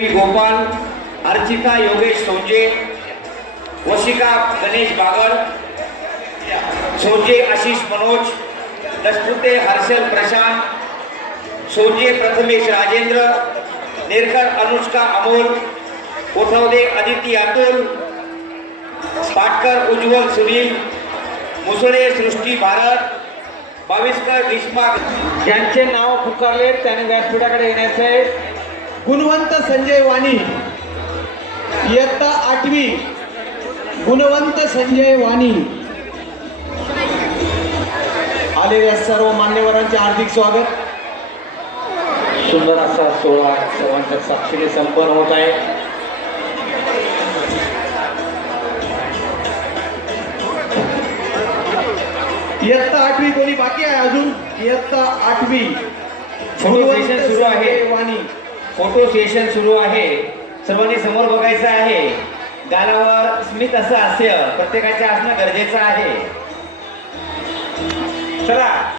गोपाल, अर्चिता योगेश सोंजे, वशिका गणेश बागड़, सोंजे आशीष मनोज, दशपुते हर्षल प्रशांत, सोंजे प्रथमेश राजेंद्र, नेरकर अनुष्का अमोल, कोथवदे अदिती अतुल, पाटकर उज्ज्वल सुनील, मुसळे सृष्टी भारत, बाविस्कर ग्रीष्मा, ज्यांचे नाव पुकारले त्याने व्यासपीठाकडे येण्याचे. गुणवंत संजय वाणी, इयत्ता 8वी. गुणवंत संजय वाणी. आलेल्या सर्व मान्यवरांचे हार्दिक स्वागत. सुंदर असा सोहळा सर्वांच्या साक्षीने संपन्न होत आहे. इयत्ता 8वी कोणी बाकी आहे अजून? इयत्ता 8वी. फोटो सेशन सुरू आहे. वाणी. फोटो सेशन सुरू आहे. सर्वांनी समोर बघायचं आहे. गालावर स्मित असं हास्य प्रत्येकाच्या असणं गरजेचं आहे. चला.